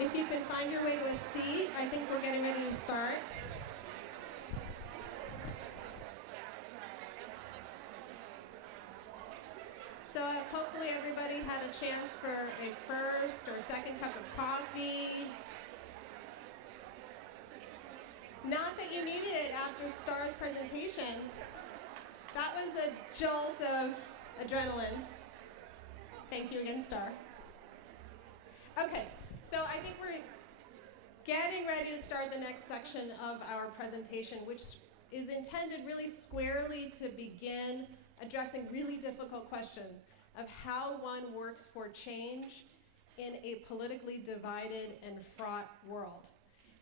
If you can find your way to a seat, I think we're getting ready to start. So hopefully everybody had a chance for a first or second cup of coffee. Not that you needed it after Star's presentation. That was a jolt of adrenaline. Thank you again, Star. Okay, so I think we're getting ready to start the next section of our presentation, which is intended really squarely to begin addressing really difficult questions of how one works for change in a politically divided and fraught world.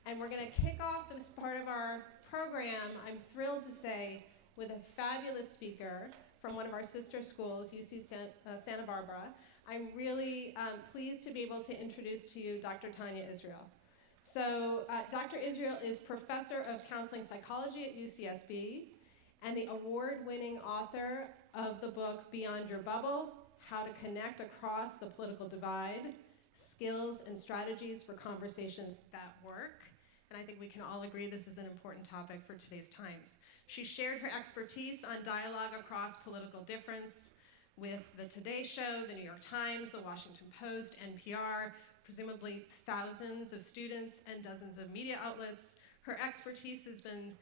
And we're going to kick off this part of our program, I'm thrilled to say, with a fabulous speaker from one of our sister schools, UC Santa Barbara. I'm really pleased to be able to introduce to you Dr. Tania Israel. So Dr. Israel is professor of counseling psychology at UCSB and the award-winning author of the book Beyond Your Bubble, How to Connect Across the Political Divide, Skills and Strategies for Conversations That Work. And I think we can all agree this is an important topic for today's times. She shared her expertise on dialogue across political difference with the Today Show, the New York Times, the Washington Post, NPR, presumably thousands of students and dozens of media outlets. Her expertise has been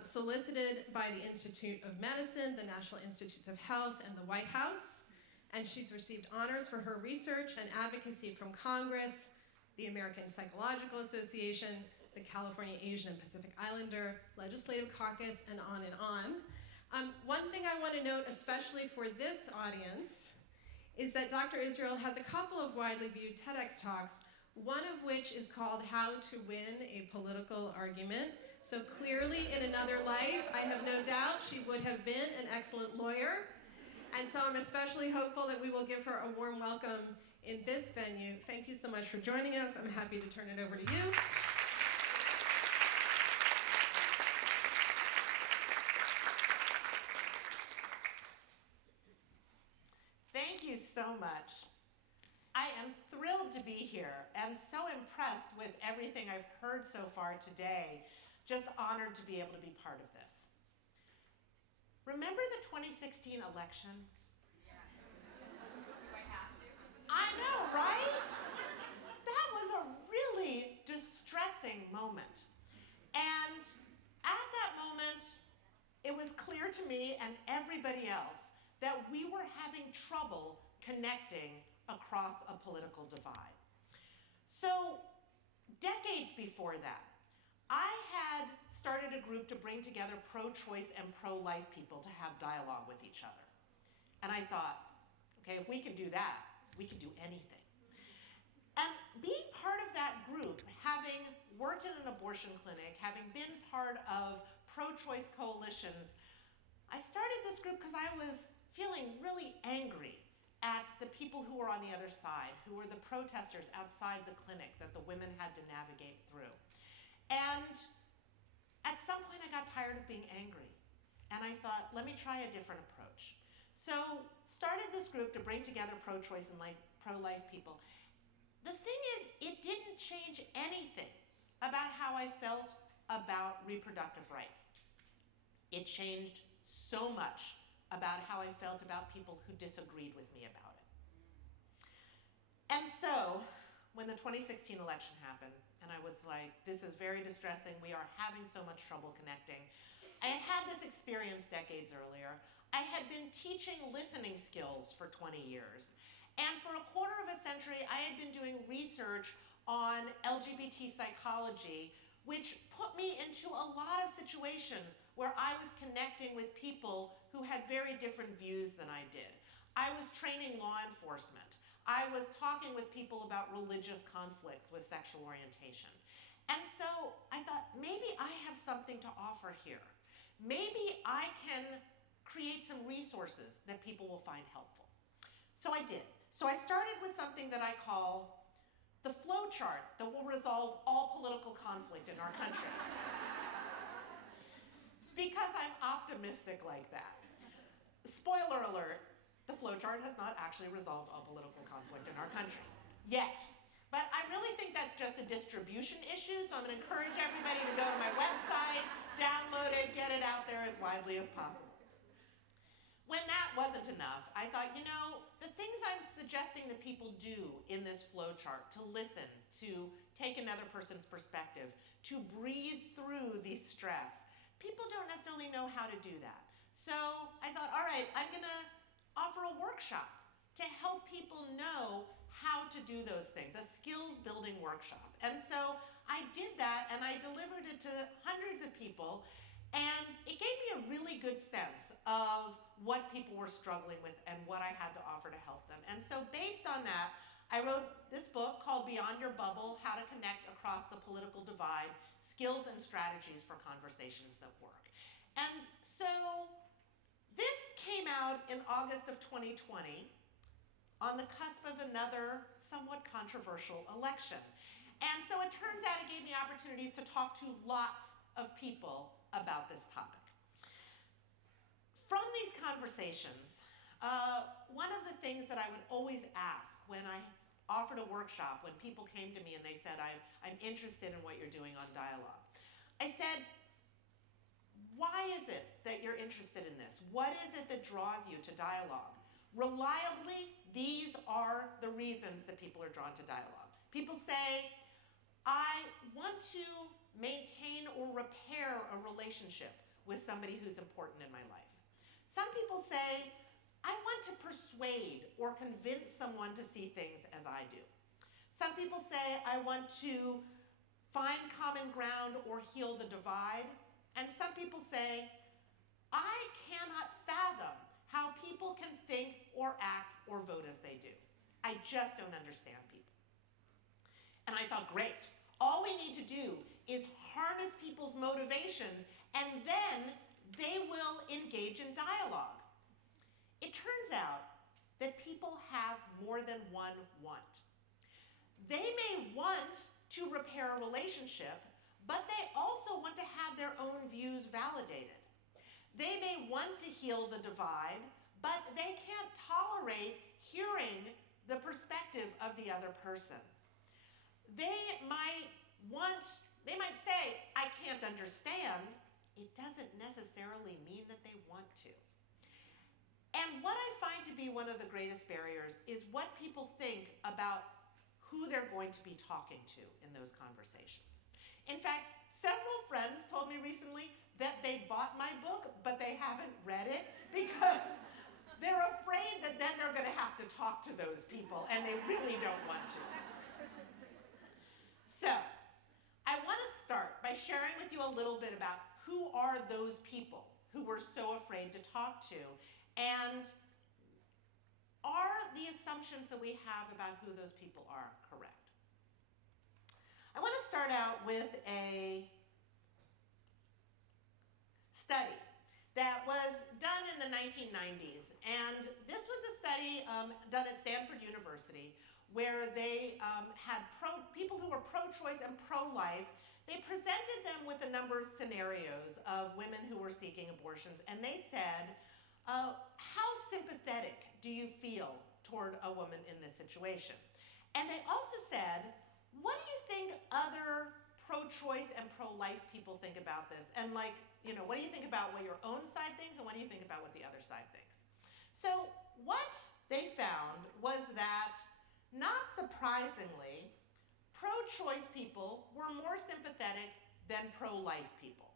solicited by the Institute of Medicine, the National Institutes of Health, and the White House. And she's received honors for her research and advocacy from Congress, the American Psychological Association, the California Asian and Pacific Islander Legislative Caucus, and on and on. One thing I want to note, especially for this audience, is that Dr. Israel has a couple of widely viewed TEDx talks, one of which is called How to Win a Political Argument. So clearly, in another life, I have no doubt she would have been an excellent lawyer. And so I'm especially hopeful that we will give her a warm welcome in this venue. Thank you so much for joining us. I'm happy to turn it over to you. Thank you so much. I am thrilled to be here and so impressed with everything I've heard so far today. Just honored to be able to be part of this. Remember the 2016 election? Yes. Do I have to? I know, right? That was a really distressing moment. And at that moment, it was clear to me and everybody else that we were having trouble connecting across a political divide. So, decades before that, I had started a group to bring together pro-choice and pro-life people to have dialogue with each other. And I thought, okay, if we can do that, we can do anything. And being part of that group, having worked in an abortion clinic, having been part of pro-choice coalitions, I started this group because I was feeling really angry at the people who were on the other side, who were the protesters outside the clinic that the women had to navigate through. And at some point I got tired of being angry. And I thought, let me try a different approach. So started this group to bring together pro-choice and pro-life people. The thing is, it didn't change anything about how I felt about reproductive rights. It changed so much about how I felt about people who disagreed with me about it. And so, when the 2016 election happened, and I was like, this is very distressing, we are having so much trouble connecting. I had had this experience decades earlier. I had been teaching listening skills for 20 years. And for a quarter of a century, I had been doing research on LGBT psychology, which put me into a lot of situations where I was connecting with people who had very different views than I did. I was training law enforcement. I was talking with people about religious conflicts with sexual orientation. And so I thought, maybe I have something to offer here. Maybe I can create some resources that people will find helpful. So I did. So I started with something that I call the flow chart that will resolve all political conflict in our country. Because I'm optimistic like that. Spoiler alert, the flowchart has not actually resolved all political conflict in our country, yet. But I really think that's just a distribution issue, so I'm going to encourage everybody to go to my website, download it, get it out there as widely as possible. When that wasn't enough, I thought, the things I'm suggesting that people do in this flowchart, to listen, to take another person's perspective, to breathe through the stress, people don't necessarily know how to do that. So I thought, all right, I'm going to offer a workshop to help people know how to do those things, a skills building workshop. And so I did that, and I delivered it to hundreds of people, and it gave me a really good sense of what people were struggling with and what I had to offer to help them. And so based on that, I wrote this book called Beyond Your Bubble: How to Connect Across the Political Divide, Skills and Strategies for Conversations That Work. And so this came out in August of 2020 on the cusp of another somewhat controversial election. And so it turns out it gave me opportunities to talk to lots of people about this topic. From these conversations, one of the things that I would always ask when I offered a workshop, when people came to me and they said, I'm interested in what you're doing on dialogue, I said, why is it that you're interested in this? What is it that draws you to dialogue? Reliably, these are the reasons that people are drawn to dialogue. People say, I want to maintain or repair a relationship with somebody who's important in my life. Some people say, I want to persuade or convince someone to see things as I do. Some people say, I want to find common ground or heal the divide. And some people say, I cannot fathom how people can think or act or vote as they do. I just don't understand people. And I thought, great. All we need to do is harness people's motivations, and then they will engage in dialogue. It turns out that people have more than one want. They may want to repair a relationship, but they also want to have their own views validated. They may want to heal the divide, but they can't tolerate hearing the perspective of the other person. They might say, I can't understand. It doesn't necessarily mean that they want to. And what I find to be one of the greatest barriers is what people think about who they're going to be talking to in those conversations. In fact, several friends told me recently that they bought my book, but they haven't read it because they're afraid that then they're going to have to talk to those people, and they really don't want to. So, I want to start by sharing with you a little bit about who are those people who we're so afraid to talk to, and are the assumptions that we have about who those people are correct? I want to start out with a study that was done in the 1990s. And this was a study done at Stanford University where they had people who were pro-choice and pro-life. They presented them with a number of scenarios of women who were seeking abortions, and they said, how sympathetic do you feel toward a woman in this situation? And they also said, what do you think other pro-choice and pro-life people think about this? And what do you think about what your own side thinks, and what do you think about what the other side thinks? So what they found was that, not surprisingly, pro-choice people were more sympathetic than pro-life people.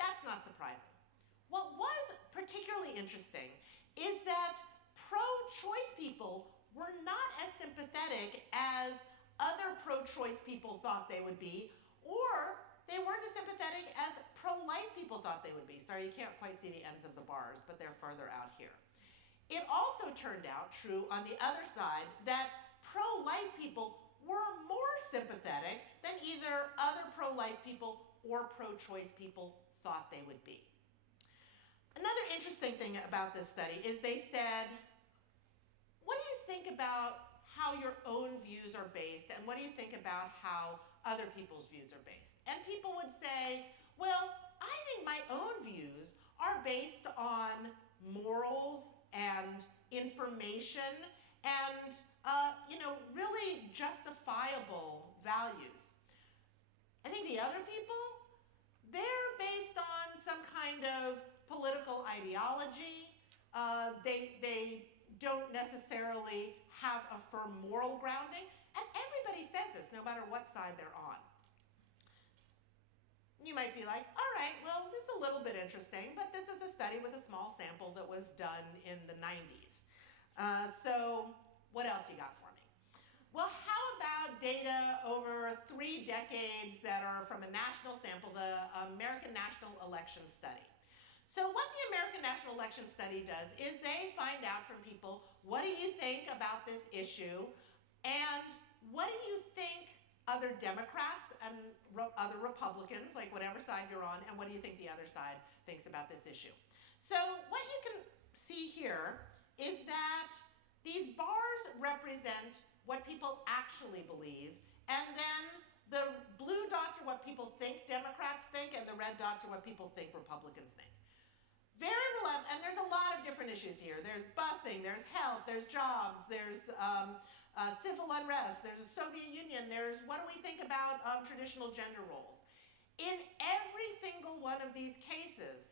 That's not surprising. What was particularly interesting is that pro-choice people were not as sympathetic as other pro-choice people thought they would be, or they weren't as sympathetic as pro-life people thought they would be. Sorry, you can't quite see the ends of the bars, but they're further out here. It also turned out true on the other side that pro-life people were more sympathetic than either other pro-life people or pro-choice people thought they would be. Another interesting thing about this study is they said, what do you think about how your own views are based, and what do you think about how other people's views are based? And people would say, well, I think my own views are based on morals and information and really justifiable values. other people, they're based on some kind of political ideology. They don't necessarily have a firm moral grounding, and everybody says this, no matter what side they're on. You might be like, all right, well, this is a little bit interesting, but this is a study with a small sample that was done in the 90s. So what else you got for me? Well, how about data over 3 decades that are from a national sample, the American National Election Study? So what the American National Election Study does is they find out from people, what do you think about this issue? And what do you think other Democrats and other Republicans, like whatever side you're on, and what do you think the other side thinks about this issue? So what you can see here is that these bars represent what people actually believe, and then the blue dots are what people think Democrats think, and the red dots are what people think Republicans think. Very reliable, and there's a lot of different issues here. There's busing, there's health, there's jobs, there's civil unrest, there's a Soviet Union, there's what do we think about traditional gender roles. In every single one of these cases,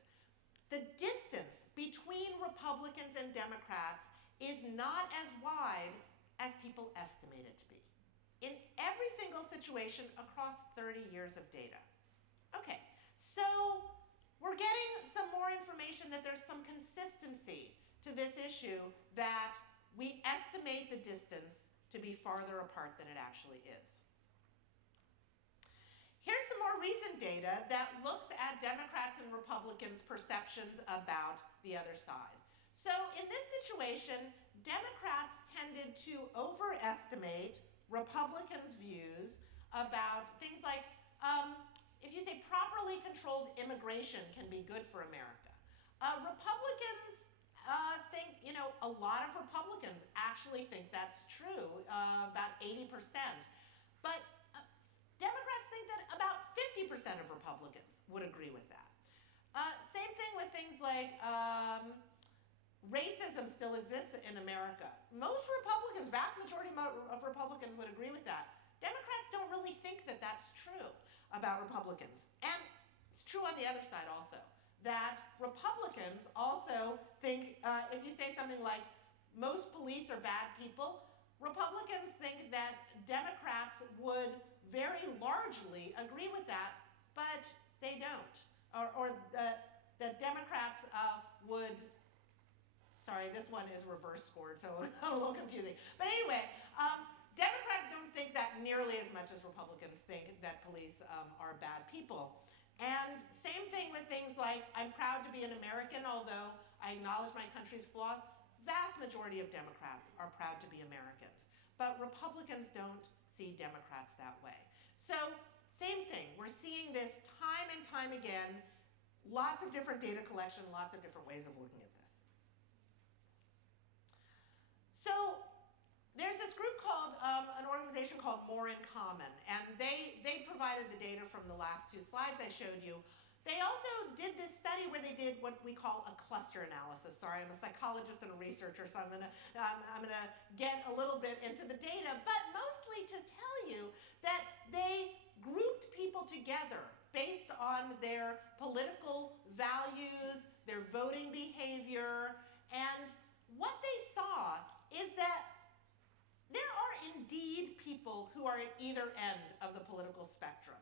the distance between Republicans and Democrats is not as wide as people estimate it to be. In every single situation across 30 years of data. Okay, so we're getting some more information that there's some consistency to this issue, that we estimate the distance to be farther apart than it actually is. Here's some more recent data that looks at Democrats and Republicans' perceptions about the other side. So in this situation, Democrats tended to overestimate Republicans' views about things like, if you say properly controlled immigration can be good for America. Republicans think, a lot of Republicans actually think that's true, about 80%. But Democrats think that about 50% of Republicans would agree with that. Same thing with things like racism still exists in America. Most Republicans, vast majority of Republicans would agree with that. Democrats don't really think that that's true about Republicans. And it's true on the other side also, that Republicans also think, if you say something like, most police are bad people, Republicans think that Democrats would very largely agree with that, but they don't. Or that Democrats would, sorry, this one is reverse scored, so a little confusing. But anyway, Democrats don't think that nearly as much as Republicans think that police are bad people. And same thing with things like, I'm proud to be an American, although I acknowledge my country's flaws. Vast majority of Democrats are proud to be Americans. But Republicans don't see Democrats that way. So same thing, we're seeing this time and time again, lots of different data collection, lots of different ways of looking at this. So there's this group called, an organization called More in Common, and they provided the data from the last 2 slides I showed you. They also did this study where they did what we call a cluster analysis. Sorry, I'm a psychologist and a researcher, so I'm gonna get a little bit into the data, but mostly to tell you that they grouped people together based on their political values, their voting behavior, and what they saw is that there are indeed people who are at either end of the political spectrum.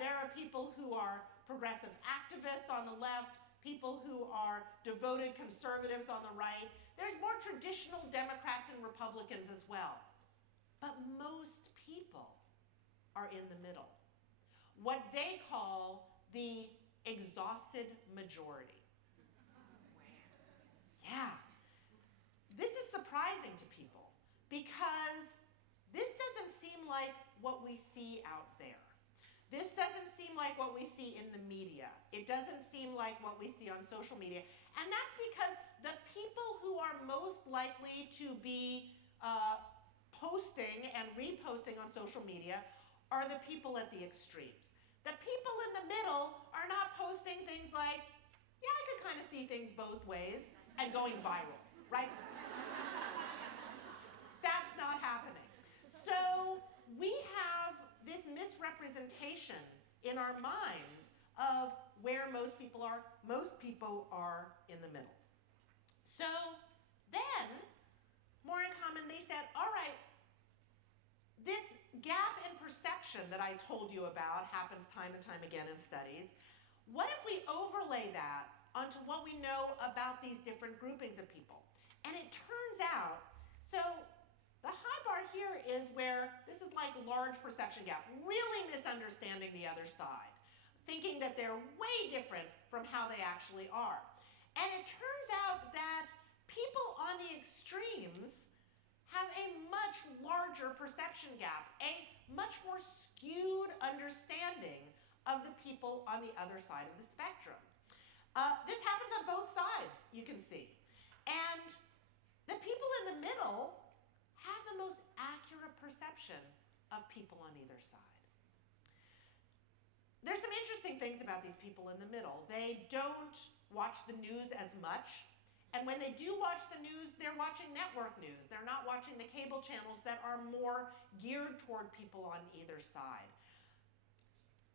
There are people who are progressive activists on the left, people who are devoted conservatives on the right. There's more traditional Democrats and Republicans as well. But most people are in the middle. What they call the exhausted majority. Yeah. This is surprising to people because this doesn't seem like what we see out there. This doesn't seem like what we see in the media. It doesn't seem like what we see on social media. And that's because the people who are most likely to be posting and reposting on social media are the people at the extremes. The people in the middle are not posting things like, yeah, I could kind of see things both ways, and going viral, right? That's not happening. So we have this misrepresentation in in our minds of where most people are. Most people are in the middle. So then, more in common, they said, all right, this gap in perception that I told you about happens time and time again in studies. What if we overlay that onto what we know about these different groupings of people? And it turns out, so the high bar here is where this is like large perception gap, really misunderstanding the other side, thinking that they're way different from how they actually are. And it turns out that people on the extremes have a much larger perception gap, a much more skewed understanding of the people on the other side of the spectrum. This happens on both sides, you can see. And the people in the middle have the most accurate perception of people on either side. There's some interesting things about these people in the middle. They don't watch the news as much. And when they do watch the news, they're watching network news. They're not watching the cable channels that are more geared toward people on either side.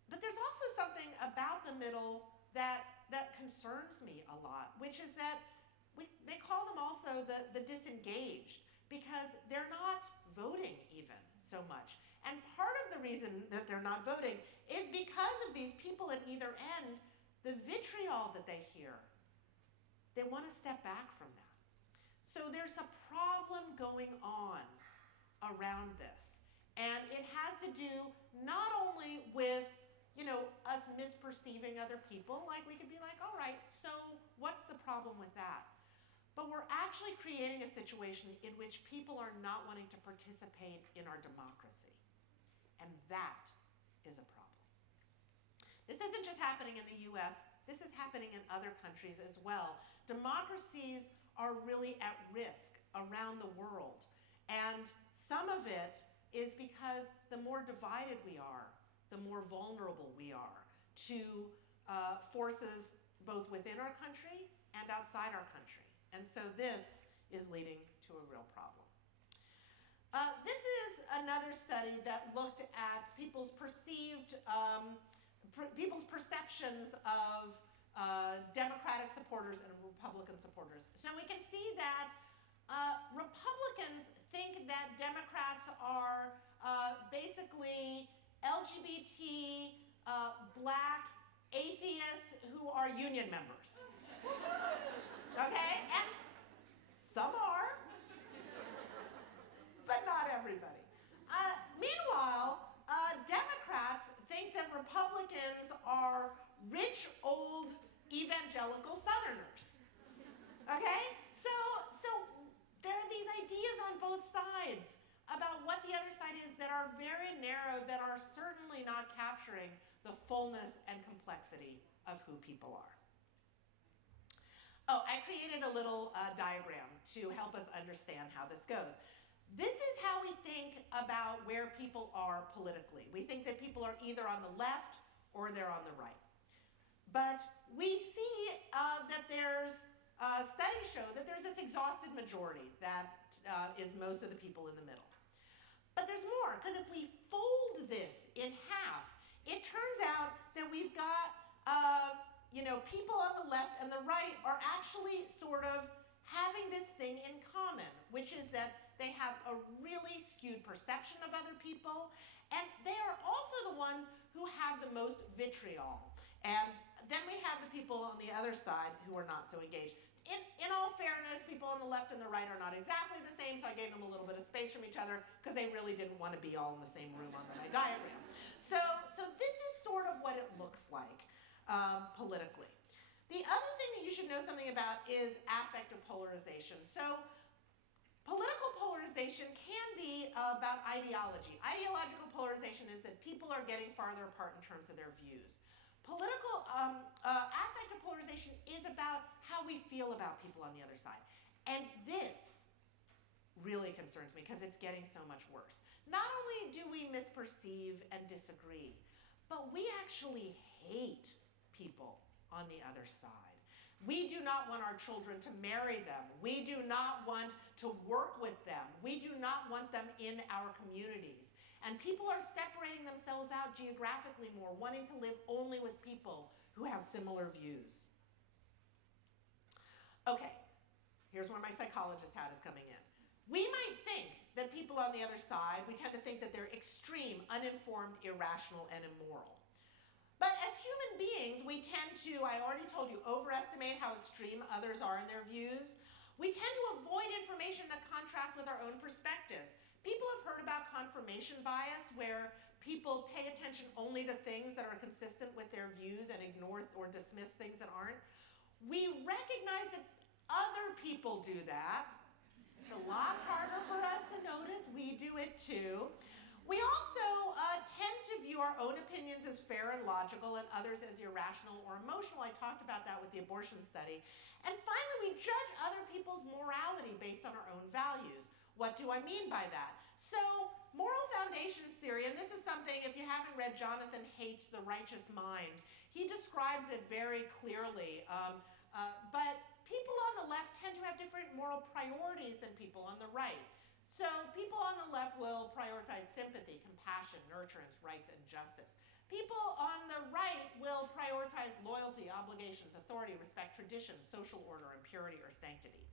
But there's also something about the middle that concerns me a lot, which is that they call them also the disengaged, because they're not voting even so much. And part of the reason that they're not voting is because of these people at either end, the vitriol that they hear. They want to step back from that. So there's a problem going on around this. And it has to do not only with, us misperceiving other people, like we could be like, all right, so what's the problem with that? But we're actually creating a situation in which people are not wanting to participate in our democracy. And that is a problem. This isn't just happening in the US, this is happening in other countries as well. Democracies are really at risk around the world. And some of it is because the more divided we are, the more vulnerable we are to forces both within our country and outside our country. And so this is leading to a real problem. This is another study that looked at people's perceived, people's perceptions of Democratic supporters and Republican supporters. So we can see that Republicans think that Democrats are basically LGBT, black, atheists who are union members. Okay? And some are, but not everybody. Meanwhile, Democrats think that Republicans are rich, old, evangelical Southerners. Okay? So there are these ideas on both sides about what the other side is that are very narrow, that are certainly not capturing the fullness and complexity of who people are. Oh, I created a little diagram to help us understand how this goes. This is how we think about where people are politically. We think that people are either on the left or they're on the right. But we see that there's, studies show that there's this exhausted majority that is most of the people in the middle. But there's more, because if we fold this in half, it turns out that we've got people on the left and the right are actually sort of having this thing in common, which is that they have a really skewed perception of other people, and they are also the ones who have the most vitriol. And then we have the people on the other side who are not so engaged. In all fairness, people on the left and the right are not exactly the same, so I gave them a little bit of space from each other because they really didn't want to be all in the same room on my diagram. So this is sort of what it looks like politically. The other thing that you should know something about is affective polarization. So political polarization can be about ideology. Ideological polarization is that people are getting farther apart in terms of their views. Political affective polarization is about how we feel about people on the other side. And this really concerns me because it's getting so much worse. Not only do we misperceive and disagree, but we actually hate people on the other side. We do not want our children to marry them. We do not want to work with them. We do not want them in our communities. And people are separating themselves out geographically more, wanting to live only with people who have similar views. Okay, here's where my psychologist hat is coming in. We might think that people on the other side, we tend to think that they're extreme, uninformed, irrational, and immoral. But as human beings, we tend to, I already told you, overestimate how extreme others are in their views. We tend to avoid information that contrasts with our own perspectives. People have heard about confirmation bias, where people pay attention only to things that are consistent with their views and ignore or dismiss things that aren't. We recognize that other people do that. It's a lot harder for us to notice. We do it too. We also tend to view our own opinions as fair and logical and others as irrational or emotional. I talked about that with the abortion study. And finally, we judge other people's morality based on our own values. What do I mean by that? So, moral foundations theory, and this is something, if you haven't read Jonathan Haidt's The Righteous Mind, he describes it very clearly. But people on the left tend to have different moral priorities than people on the right. So people on the left will prioritize sympathy, compassion, nurturance, rights, and justice. People on the right will prioritize loyalty, obligations, authority, respect, tradition, social order, and purity or sanctity.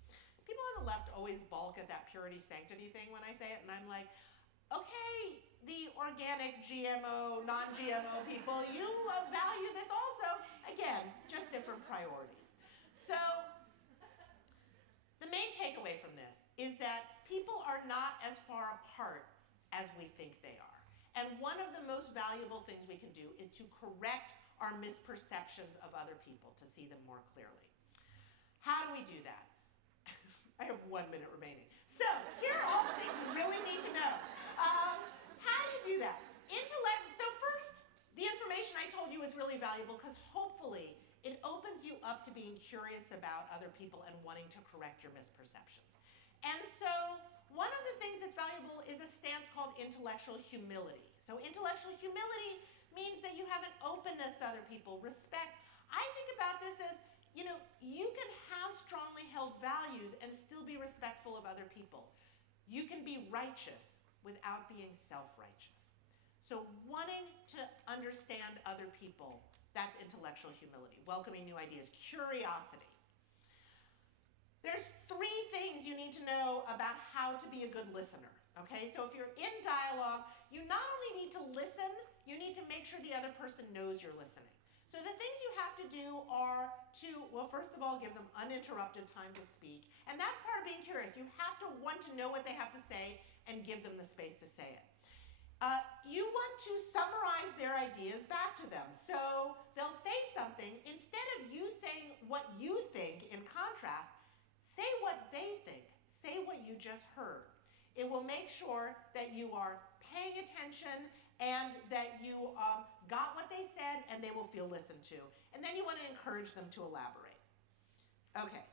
People on the left always balk at that purity, sanctity thing when I say it, and I'm like, okay, the organic, GMO, non-GMO people, you value this also. Again, just different priorities. So the main takeaway from this is that people are not as far apart as we think they are. And one of the most valuable things we can do is to correct our misperceptions of other people to see them more clearly. How do we do that? I have 1 minute remaining. So here are all the things you really need to know. How do you do that? So first, the information I told you is really valuable because hopefully it opens you up to being curious about other people and wanting to correct your misperceptions. And so one of the things that's valuable is a stance called intellectual humility. So intellectual humility means that you have an openness to other people, respect. I think about this as, you can have strongly held values and still be respectful of other people. You can be righteous without being self-righteous. So wanting to understand other people, that's intellectual humility. Welcoming new ideas. Curiosity. There's 3 things you need to know about how to be a good listener, okay? So if you're in dialogue, you not only need to listen, you need to make sure the other person knows you're listening. So the things you have to do are to, well, first of all, give them uninterrupted time to speak. And that's part of being curious. You have to want to know what they have to say and give them the space to say it. You want to summarize their ideas back to them. So they'll say something. Instead of you saying what you think in contrast, say what they think. Say what you just heard. It will make sure that you are paying attention and that you got what they said and they will feel listened to. And then you want to encourage them to elaborate. Okay.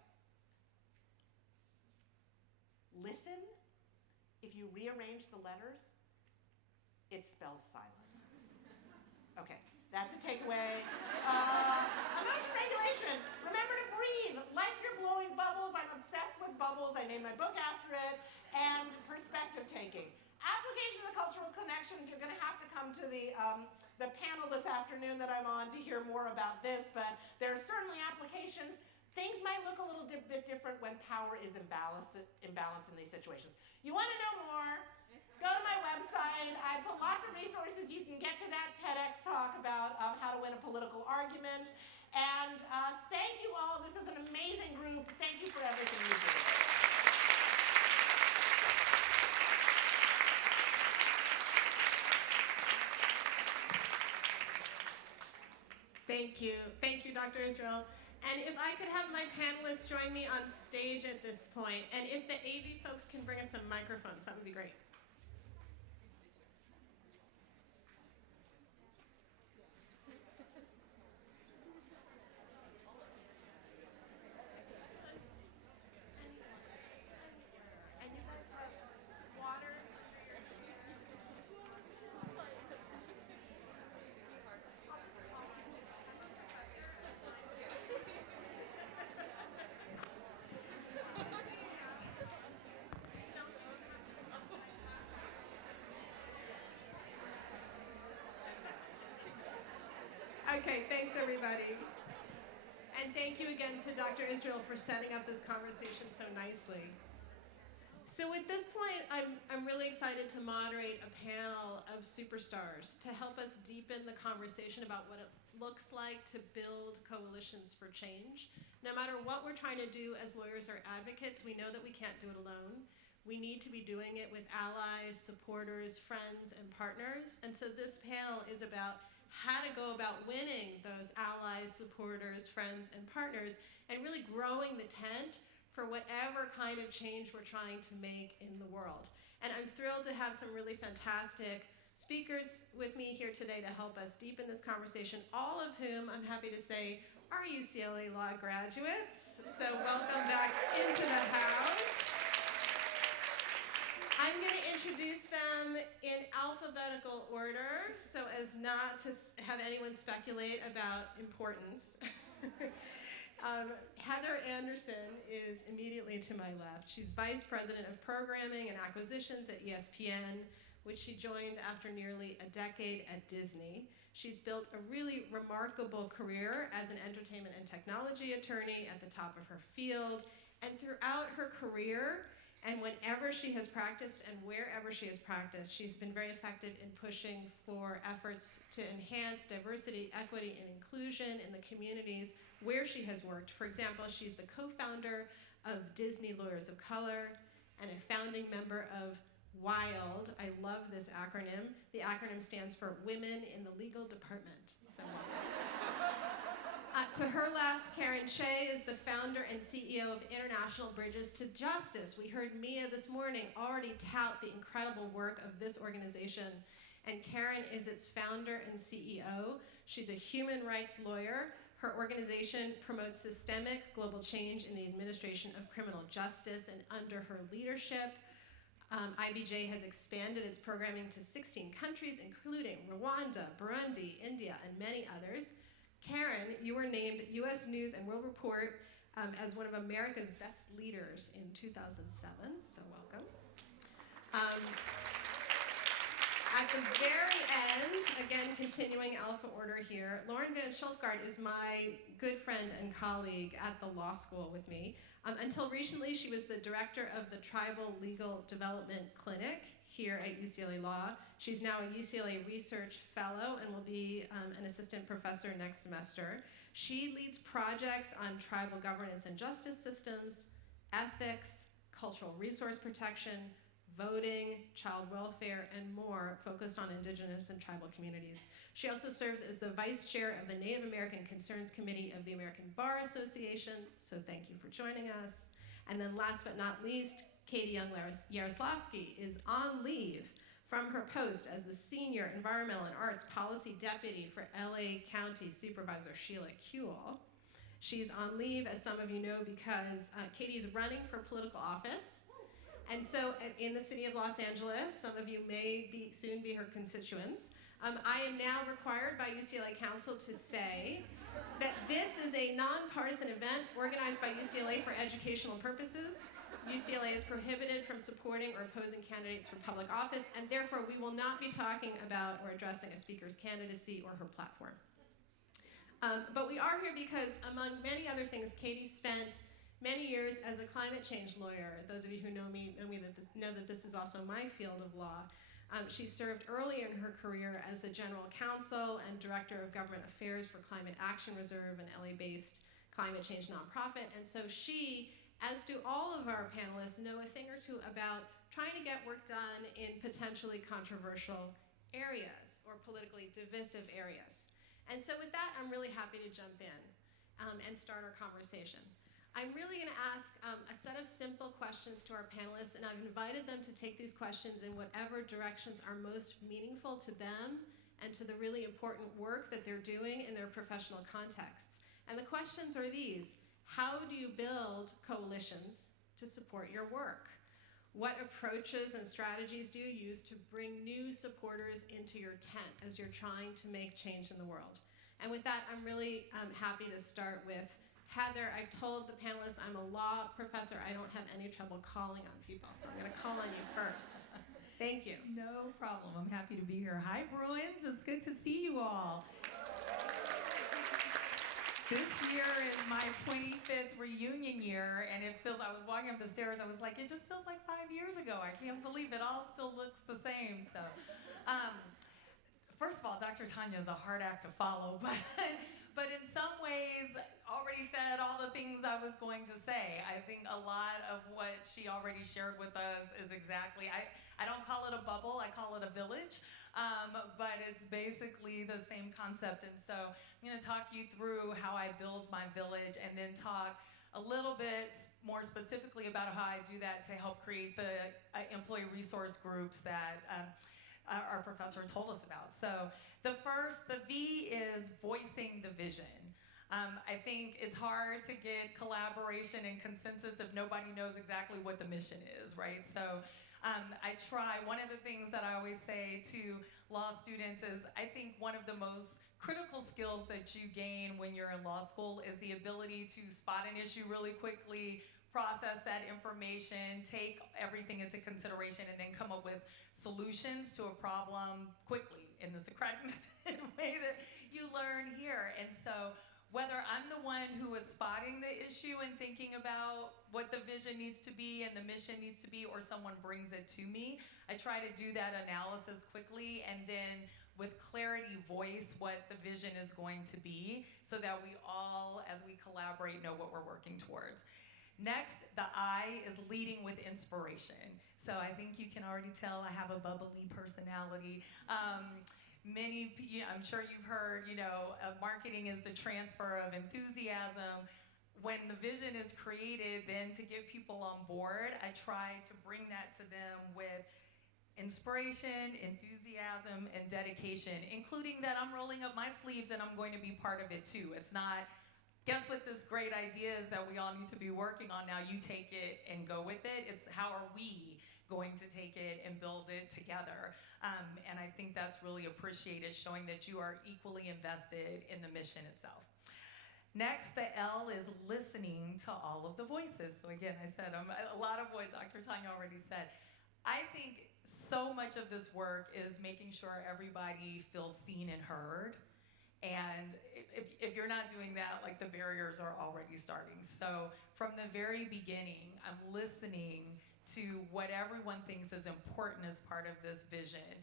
Listen. If you rearrange the letters, it spells silent. Okay, that's a takeaway. Emotion regulation. Remember to breathe. Like you're blowing bubbles. I'm obsessed with bubbles. I named my book after it. And perspective taking. Application of the cultural connections. You're going to have to come to the panel this afternoon that I'm on to hear more about this. But there are certainly applications. Things might look a little bit different when power is imbalanced in these situations. You want to know more? Go to my website. I put lots of resources. You can get to that TEDx talk about how to win a political argument. And thank you all. This is an amazing group. Thank you for everything you do. Thank you. Thank you, Dr. Israel. And if I could have my panelists join me on stage at this point, and if the AV folks can bring us some microphones, that would be great. Okay, thanks everybody. And thank you again to Dr. Israel for setting up this conversation so nicely. So at this point, I'm really excited to moderate a panel of superstars to help us deepen the conversation about what it looks like to build coalitions for change. No matter what we're trying to do as lawyers or advocates, we know that we can't do it alone. We need to be doing it with allies, supporters, friends, and partners. And so this panel is about how to go about winning those allies, supporters, friends, and partners, and really growing the tent for whatever kind of change we're trying to make in the world. And I'm thrilled to have some really fantastic speakers with me here today to help us deepen this conversation, all of whom, I'm happy to say, are UCLA law graduates. So welcome back into the house. I'm going to introduce them in alphabetical order so as not to have anyone speculate about importance. Heather Anderson is immediately to my left. She's Vice President of Programming and Acquisitions at ESPN, which she joined after nearly a decade at Disney. She's built a really remarkable career as an entertainment and technology attorney at the top of her field. And throughout her career, and whenever she has practiced and wherever she has practiced, she's been very effective in pushing for efforts to enhance diversity, equity, and inclusion in the communities where she has worked. For example, she's the co-founder of Disney Lawyers of Color and a founding member of WILD. I love this acronym. The acronym stands for Women in the Legal Department. So to her left, Karen Shea is the founder and CEO of International Bridges to Justice. We heard Mia this morning already tout the incredible work of this organization, and Karen is its founder and CEO. She's a human rights lawyer. Her organization promotes systemic global change in the administration of criminal justice, and under her leadership, IBJ has expanded its programming to 16 countries, including Rwanda, Burundi, India, and many others. Karen, you were named U.S. News and World Report as one of America's best leaders in 2007, so welcome. At the very end, again, continuing alpha order here, Lauren Van Schulfgaard is my good friend and colleague at the law school with me. Until recently, she was the director of the Tribal Legal Development Clinic here at UCLA Law. She's now a UCLA Research Fellow and will be an assistant professor next semester. She leads projects on tribal governance and justice systems, ethics, cultural resource protection, voting, child welfare, and more focused on indigenous and tribal communities. She also serves as the vice chair of the Native American Concerns Committee of the American Bar Association, so thank you for joining us. And then last but not least, Katie Young-Yaroslavsky is on leave from her post as the Senior Environmental and Arts Policy Deputy for LA County Supervisor Sheila Kuehl. She's on leave, as some of you know, because Katie's running for political office. And so in the city of Los Angeles, some of you may soon be her constituents. I am now required by UCLA Council to say that this is a nonpartisan event organized by UCLA for educational purposes. UCLA is prohibited from supporting or opposing candidates for public office, and therefore we will not be talking about or addressing a speaker's candidacy or her platform. But we are here because, among many other things, Katie spent many years as a climate change lawyer. Those of you who know me know that this is also my field of law. She served early in her career as the general counsel and director of government affairs for Climate Action Reserve, an LA-based climate change nonprofit. And so she, as do all of our panelists, know a thing or two about trying to get work done in potentially controversial areas or politically divisive areas. And so with that, I'm really happy to jump in and start our conversation. I'm really going to ask a set of simple questions to our panelists, and I've invited them to take these questions in whatever directions are most meaningful to them and to the really important work that they're doing in their professional contexts. And the questions are these: how do you build coalitions to support your work? What approaches and strategies do you use to bring new supporters into your tent as you're trying to make change in the world? And with that, I'm really happy to start with Heather. I've told the panelists I'm a law professor. I don't have any trouble calling on people, so I'm going to call on you first. Thank you. No problem. I'm happy to be here. Hi, Bruins. It's good to see you all. This year is my 25th reunion year, and it feels, I was walking up the stairs, I was like, it just feels like 5 years ago. I can't believe it all still looks the same. So, first of all, Dr. Tania is a hard act to follow, but in some ways, already said all the things I was going to say. I think a lot of what she already shared with us is exactly, I don't call it a bubble, I call it a village. But it's basically the same concept. And so I'm going to talk you through how I build my village and then talk a little bit more specifically about how I do that to help create the employee resource groups that our professor told us about. So the V is voicing the vision. I think it's hard to get collaboration and consensus if nobody knows exactly what the mission is, right? So I try, one of the things that I always say to law students is I think one of the most critical skills that you gain when you're in law school is the ability to spot an issue really quickly, process that information, take everything into consideration, and then come up with solutions to a problem quickly in the Socratic method way that you learn here. And so whether I'm the one who is spotting the issue and thinking about what the vision needs to be and the mission needs to be, or someone brings it to me, I try to do that analysis quickly and then with clarity voice what the vision is going to be so that we all, as we collaborate, know what we're working towards. Next, the I is leading with inspiration. So I think you can already tell I have a bubbly personality. I'm sure you've heard, marketing is the transfer of enthusiasm. When the vision is created, then to get people on board, I try to bring that to them with inspiration, enthusiasm, and dedication, including that I'm rolling up my sleeves and I'm going to be part of it too. It's not, guess what this great idea is that we all need to be working on now, you take it and go with it. It's how are we going to take it and build it together. And I think that's really appreciated, showing that you are equally invested in the mission itself. Next, the L is listening to all of the voices. So again, I said a lot of what Dr. Tania already said. I think so much of this work is making sure everybody feels seen and heard. And if you're not doing that, like the barriers are already starting. So from the very beginning, I'm listening to what everyone thinks is important as part of this vision.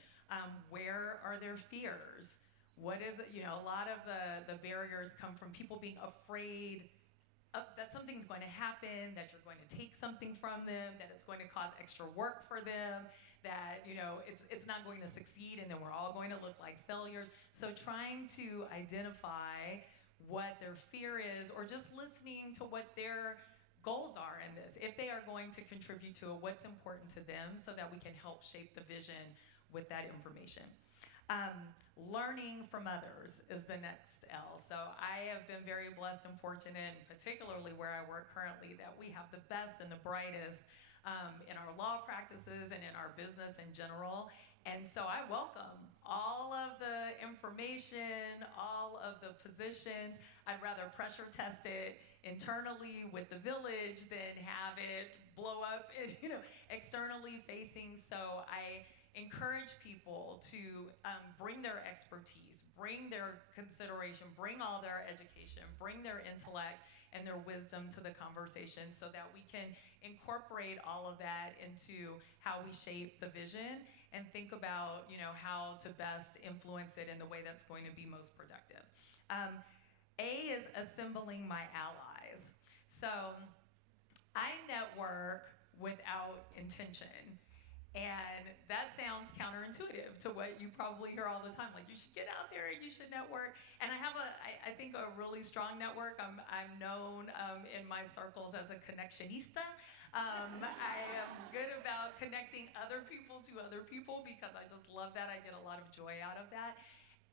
Where are their fears? What is it, a lot of the barriers come from people being afraid that something's going to happen, that you're going to take something from them, that it's going to cause extra work for them, that it's not going to succeed and then we're all going to look like failures. So trying to identify what their fear is, or just listening to what their goals are in this, if they are going to contribute to it, what's important to them, so that we can help shape the vision with that information. Learning from others is the next L. So I have been very blessed and fortunate, particularly where I work currently, that we have the best and the brightest in our law practices and in our business in general. And so I welcome all of the information, all of the positions. I'd rather pressure test it internally with the village than have it blow up and, externally facing. So I encourage people to bring their expertise, bring their consideration, bring all their education, bring their intellect and their wisdom to the conversation so that we can incorporate all of that into how we shape the vision and think about, how to best influence it in the way that's going to be most productive. A is assembling my allies. So I network without intention. And that sounds counterintuitive to what you probably hear all the time. Like, you should get out there and you should network. And I have I think a really strong network. I'm known in my circles as a connectionista. I am good about connecting other people to other people because I just love that. I get a lot of joy out of that.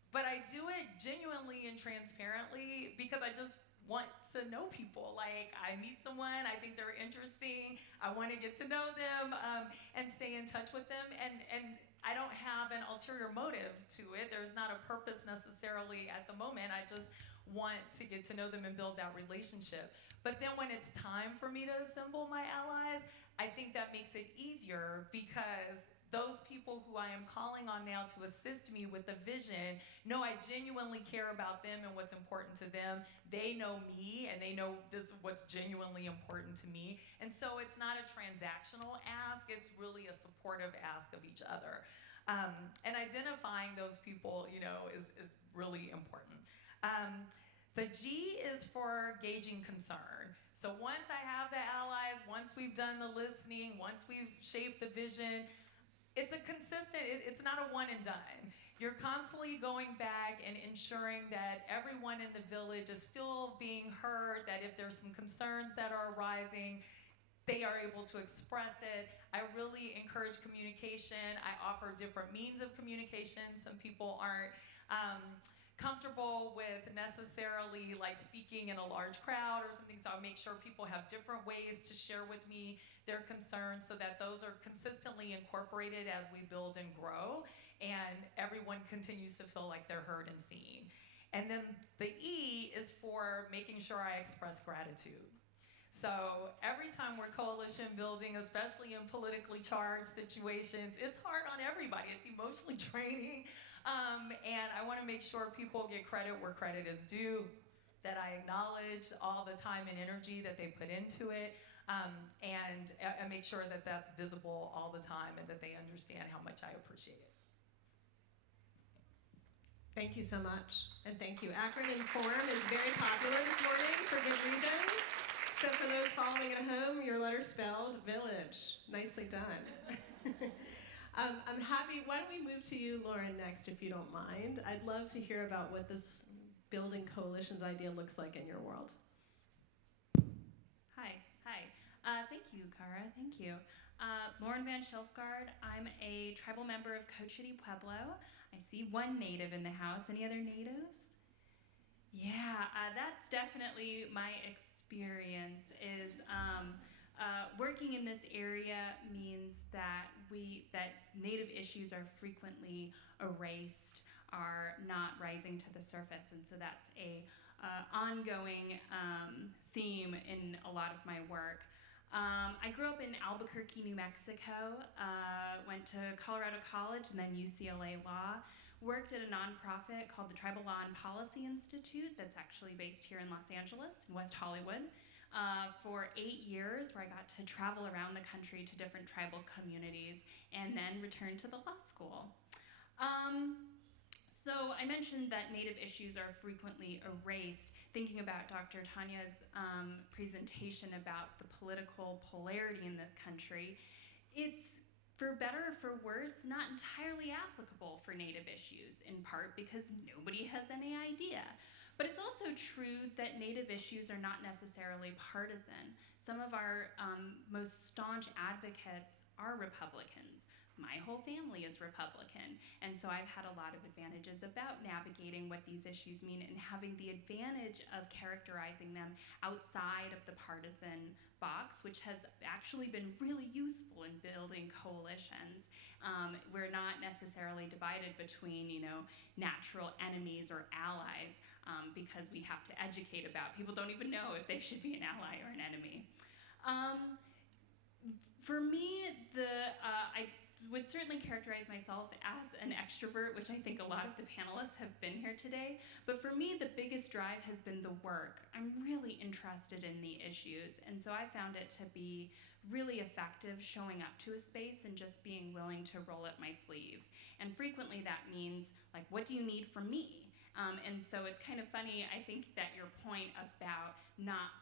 But I do it genuinely and transparently because I just want to know people. Like, I meet someone, I think they're interesting, I want to get to know them and stay in touch with them, and I don't have an ulterior motive to it. There's not a purpose necessarily at the moment. I just want to get to know them and build that relationship. But then when it's time for me to assemble my allies, I think that makes it easier because those people who I am calling on now to assist me with the vision know I genuinely care about them and what's important to them. They know me, and they know this what's genuinely important to me. And so it's not a transactional ask, it's really a supportive ask of each other. And identifying those people, is really important. The G is for gauging concern. So once I have the allies, once we've done the listening, once we've shaped the vision, it's not a one and done. You're constantly going back and ensuring that everyone in the village is still being heard, that if there's some concerns that are arising, they are able to express it. I really encourage communication. I offer different means of communication. Some people aren't comfortable with necessarily like speaking in a large crowd or something, so I make sure people have different ways to share with me their concerns so that those are consistently incorporated as we build and grow, and everyone continues to feel like they're heard and seen. And then the E is for making sure I express gratitude. So every time we're coalition building, especially in politically charged situations, it's hard on everybody. It's emotionally draining. And I want to make sure people get credit where credit is due, that I acknowledge all the time and energy that they put into it, and make sure that that's visible all the time and that they understand how much I appreciate it. Thank you so much, and thank you. Acronym form is very popular this morning for good reason. So for those following at home, your letter spelled village. Nicely done. I'm happy. Why don't we move to you, Lauren, next, if you don't mind? I'd love to hear about what this building coalitions idea looks like in your world. Hi. Thank you, Cara. Thank you. Lauren Van Schilfgaard. I'm a tribal member of Cochiti Pueblo. I see one native in the house. Any other natives? Yeah, that's definitely my experience. Is working in this area means that Native issues are frequently erased, are not rising to the surface, and so that's a ongoing theme in a lot of my work. I grew up in Albuquerque, New Mexico, went to Colorado College and then UCLA Law, worked at a nonprofit called the Tribal Law and Policy Institute that's actually based here in Los Angeles, in West Hollywood, for 8 years, where I got to travel around the country to different tribal communities and then return to the law school. So I mentioned that Native issues are frequently erased. Thinking about Dr. Tania's presentation about the political polarity in this country, it's, for better or for worse, not entirely applicable for Native issues, in part because nobody has any idea. But it's also true that Native issues are not necessarily partisan. Some of our most staunch advocates are Republicans. My whole family is Republican, and so I've had a lot of advantages about navigating what these issues mean and having the advantage of characterizing them outside of the partisan box, which has actually been really useful in building coalitions. We're not necessarily divided between, natural enemies or allies, because we have to educate about. People don't even know if they should be an ally or an enemy. For me, I would certainly characterize myself as an extrovert, which I think a lot of the panelists have been here today. But for me, the biggest drive has been the work. I'm really interested in the issues, and so I found it to be really effective showing up to a space and just being willing to roll up my sleeves. And frequently that means, like, what do you need from me? And so it's kind of funny, I think that your point about not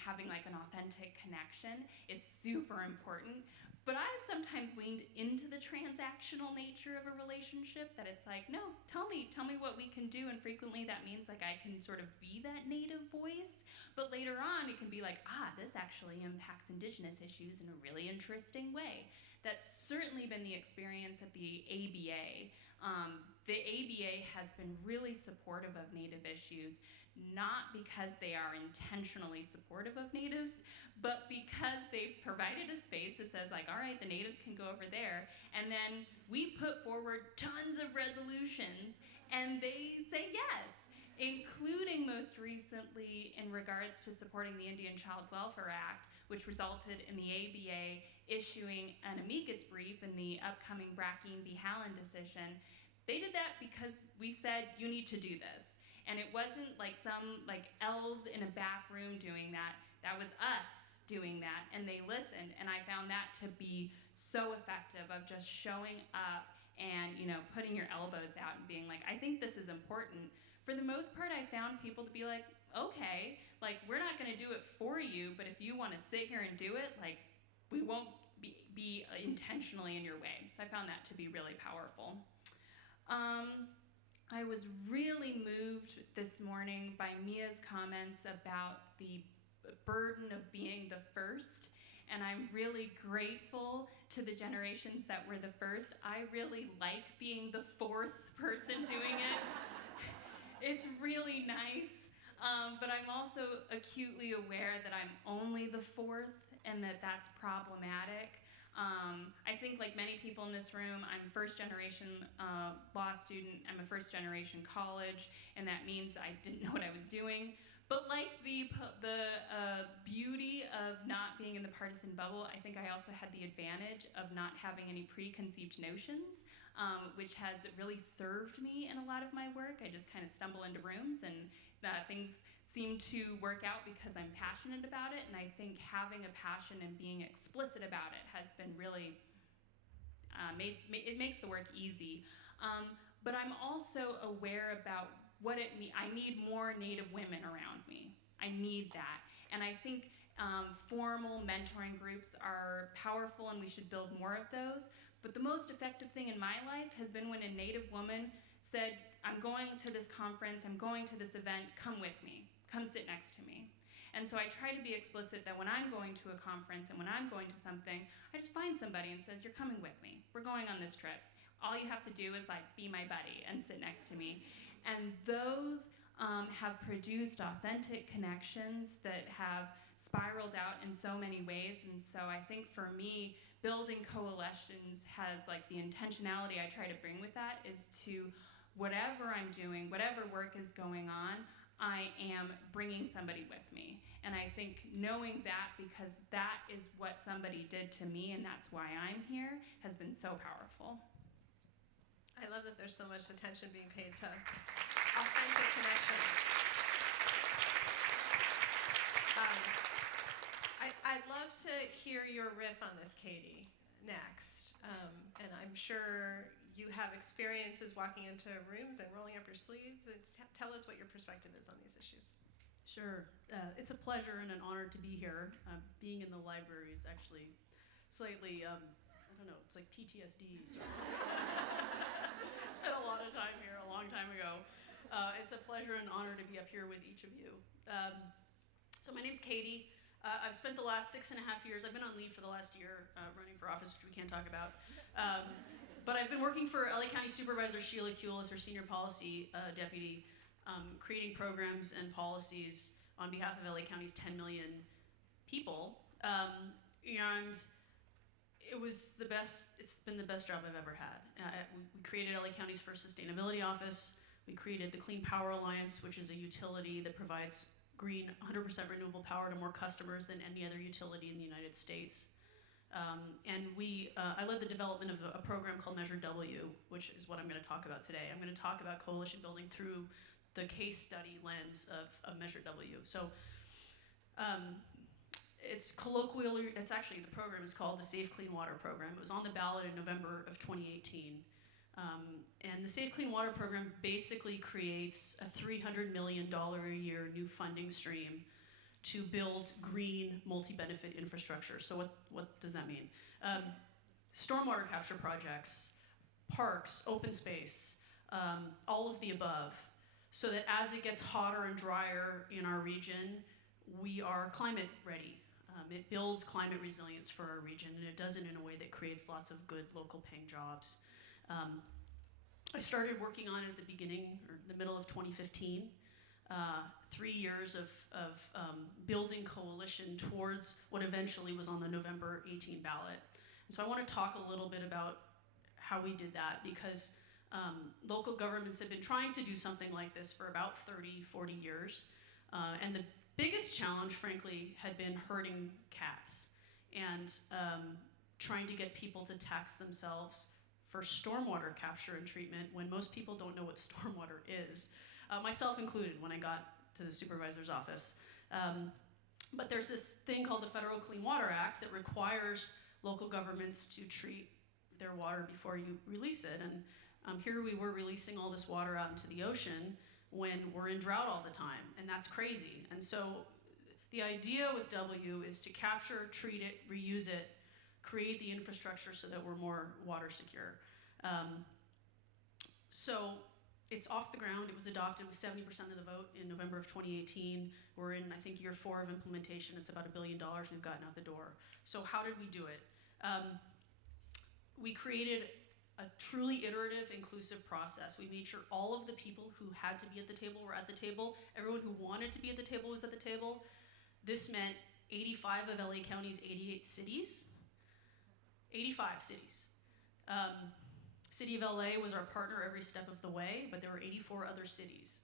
having like an authentic connection is super important. But I've sometimes leaned into the transactional nature of a relationship, that it's like, no, tell me what we can do, and frequently that means like I can sort of be that Native voice, but later on it can be like, this actually impacts Indigenous issues in a really interesting way. That's certainly been the experience at the ABA. The ABA has been really supportive of Native issues, not because they are intentionally supportive of Natives, but because they've provided a space that says, like, all right, the Natives can go over there, and then we put forward tons of resolutions, and they say yes. including most recently in regards to supporting the Indian Child Welfare Act, which resulted in the ABA issuing an amicus brief in the upcoming Brackeen v. Hallen decision. They did that because we said, you need to do this. And it wasn't like some elves in a back room doing that. That was us doing that, and they listened, and I found that to be so effective of just showing up and putting your elbows out and being like, I think this is important. For the most part, I found people to be like, okay, we're not gonna do it for you, but if you wanna sit here and do it, we won't be intentionally in your way. So I found that to be really powerful. I was really moved this morning by Mia's comments about the burden of being the first, and I'm really grateful to the generations that were the first. I really like being the fourth person doing it. It's really nice, but I'm also acutely aware that I'm only the fourth and that that's problematic. I think like many people in this room, I'm a first generation law student, I'm a first generation college, and that means I didn't know what I was doing. But like the beauty of not being in the partisan bubble, I think I also had the advantage of not having any preconceived notions, which has really served me in a lot of my work. I just kind of stumble into rooms and things seem to work out because I'm passionate about it, and I think having a passion and being explicit about it has been really, it makes the work easy. But I'm also aware about what it means. I need more Native women around me. I need that. And I think formal mentoring groups are powerful and we should build more of those. But the most effective thing in my life has been when a Native woman said, I'm going to this conference, I'm going to this event, come with me, come sit next to me. And so I try to be explicit that when I'm going to a conference and when I'm going to something, I just find somebody and says, you're coming with me, we're going on this trip. All you have to do is be my buddy and sit next to me. And those have produced authentic connections that have spiraled out in so many ways. And so I think for me, building coalitions has the intentionality I try to bring with that is to whatever I'm doing, whatever work is going on, I am bringing somebody with me. And I think knowing that, because that is what somebody did to me and that's why I'm here, has been so powerful. I love that there's so much attention being paid to authentic connections. I'd love to hear your riff on this, Katie, next. And I'm sure you have experiences walking into rooms and rolling up your sleeves. Tell us what your perspective is on these issues. Sure. It's a pleasure and an honor to be here. Being in the library is actually slightly, I don't know, it's like PTSD sort of. Spent a lot of time here a long time ago. It's a pleasure and honor to be up here with each of you. So my name's Katie. I've spent the last 6.5 years, I've been on leave for the last year, running for office, which we can't talk about. But I've been working for LA County Supervisor Sheila Kuehl as her senior policy deputy, creating programs and policies on behalf of LA County's 10 million people. And it was it's been the best job I've ever had. We created LA County's first sustainability office. We created the Clean Power Alliance, which is a utility that provides green, 100% renewable power to more customers than any other utility in the United States. And I led the development of a program called Measure W, which is what I'm gonna talk about today. I'm gonna talk about coalition building through the case study lens of Measure W. So it's actually, the program is called the Safe Clean Water Program. It was on the ballot in November of 2018. And the Safe Clean Water Program basically creates a $300 million a year new funding stream to build green multi-benefit infrastructure. So what does that mean? Stormwater capture projects, parks, open space, all of the above, so that as it gets hotter and drier in our region, we are climate ready. It builds climate resilience for our region, and it does it in a way that creates lots of good local paying jobs. I started working on it at the beginning, or the middle of 2015. 3 years of building coalition towards what eventually was on the November 18 ballot. And so I want to talk a little bit about how we did that, because Local governments have been trying to do something like this for about 30, 40 years. And the biggest challenge, frankly, had been herding cats and trying to get people to tax themselves for stormwater capture and treatment when most people don't know what stormwater is, myself included when I got to the supervisor's office. But there's this thing called the Federal Clean Water Act that requires local governments to treat their water before you release it. And here we were releasing all this water out into the ocean when we're in drought all the time, and that's crazy. And so the idea with W is to capture, treat it, reuse it, create the infrastructure so that we're more water secure. So it's off the ground. It was adopted with 70% of the vote in November of 2018. We're in, I think, year 4 of implementation. It's about $1 billion we've gotten out the door. So how did we do it? We created a truly iterative, inclusive process. We made sure all of the people who had to be at the table were at the table. Everyone who wanted to be at the table was at the table. This meant 85 of LA County's 88 cities. 85 cities. City of LA was our partner every step of the way, but there were 84 other cities.